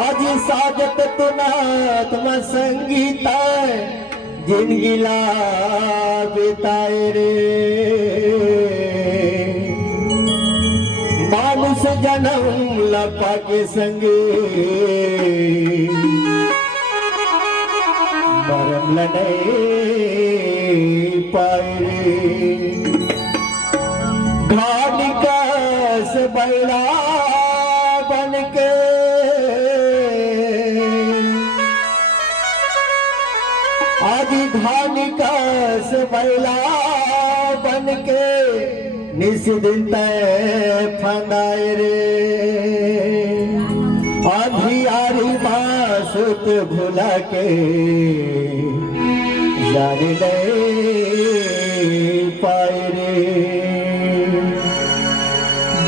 आज साजत तुनात्म संगीत जिंदगीला बिताए रे मानुष जन्म लपा के संगे मरम लने पाए रे घानिकस बैला बन के आज घानिकस बैला बन के निस्दिन फंदाए रे अंधियारी मासुत भुला के जाने नहीं पाए रे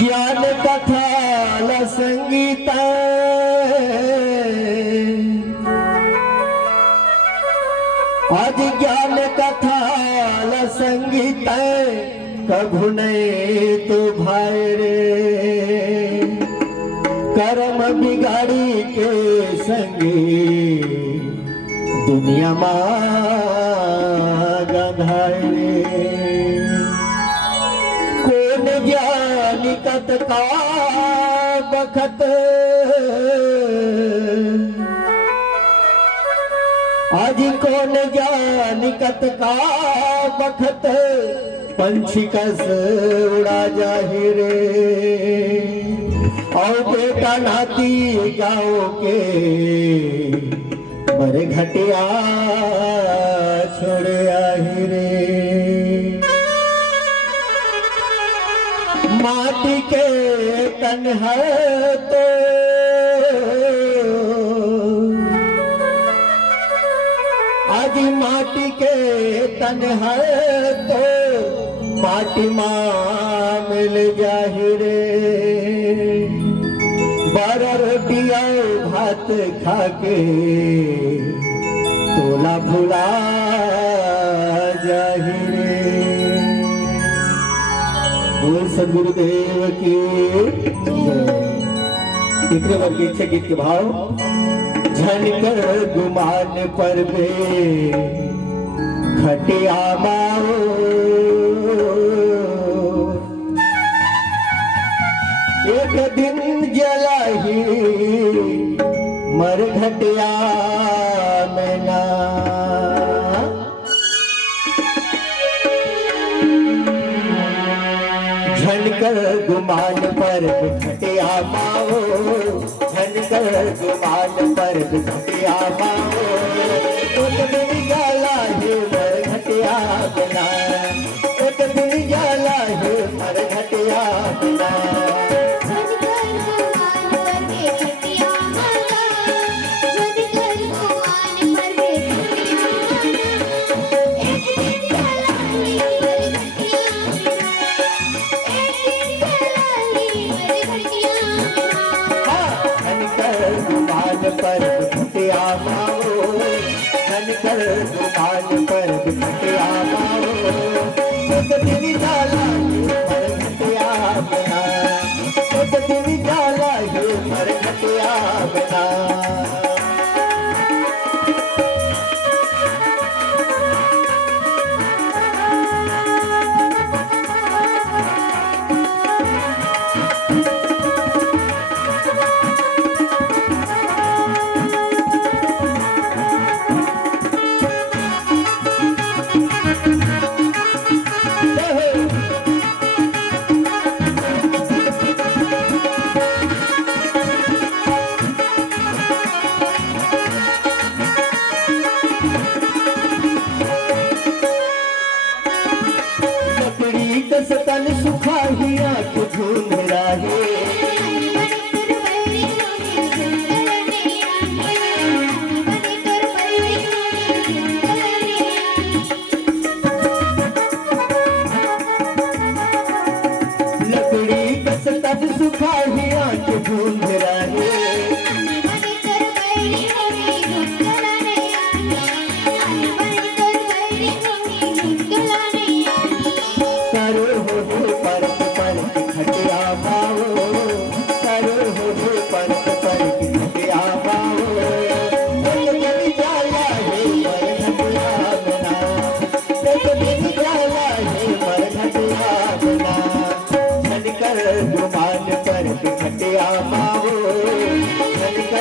ज्ञान कथा संगीत आज ज्ञान कथा संगीत कभु नहीं तो भाई रे कर्म बिगाड़ी के संगी दुनिया माँ गंधाए रे कौन ज्ञानी कत का बखत आज कौन ज्ञानी कत का बखत पंछी कस उड़ा जाहि रे और बेटा नाती गाँव के मरे घटिया छोड़े आहि रे माटी के तन है तो आज माटी के तन है तो माटी माँ मिल जाहि रे बारह रोटियाँ भात खा के तोला भुला जाहि रे बोल सदगुरुदेव की तीसरे वर्ग के इच्छा गीत के भाव झनकर गुमान पर बे खटिया माओ एक दिन जलाही मर घटिया में ना झनकर गुमान पर खटिया माओ झनकर गुमान पर खटिया माओ एक दिन जाला है मर घटिया बिना एक दिन जाला है मर घटिया बिना पर खटिया माओ धनकर दुकान पर खटिया माओ एक दिन जाला पर खटिया बना एक दिन जाला पर खटिया बना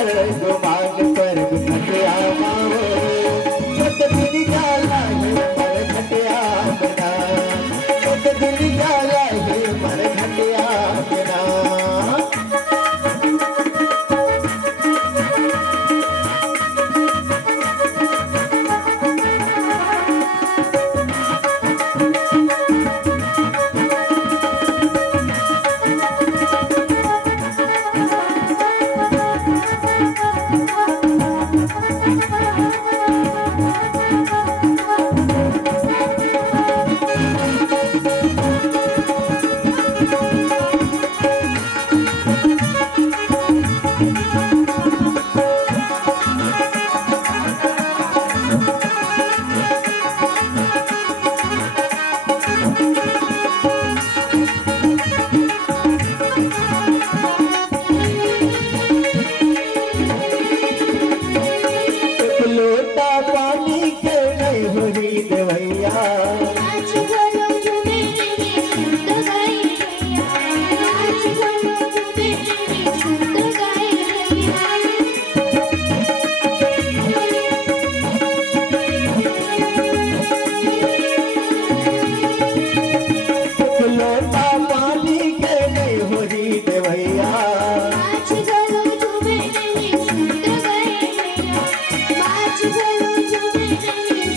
कर गुमान पर घटिया माओ एक दिन जाला है मर घटिया बना एक दिन जाला है मर घटिया बना पानी के नहीं हुई देवैया आज बोलो झूमे सुंदर गाय भैया आज बोलो झूमे सुंदर गाय भैया लोटा पानी के नहीं हुई देवैया आज बोलो झूमे सुंदर गाय भैया आज बोलो झूमे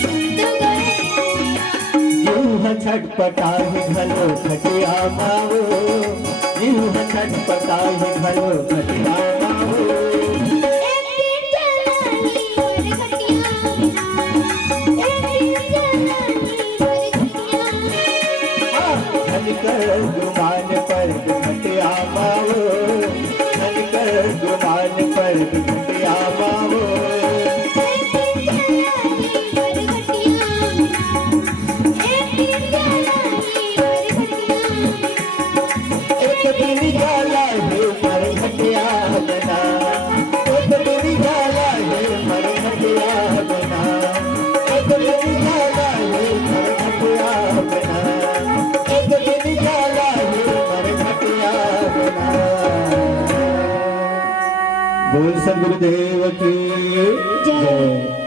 सुंदर गाय भैया यूं छटपटाई घलो घटिया माओ यूं छटपटाई घलो घटिया माओ एक दिन जलाली और घटिया बिना एक दिन जलाली और घटिया धन कर गुमान पर घटिया माओ धन कर गुमान पर घटिया माओ एक दिन जाला है मर घटिया बना एक दिन जाला है मर घटिया बना एक दिन जाला है मर घटिया बना एक दिन जाला है मर घटिया बना बोल सद्गुरुदेव की जय।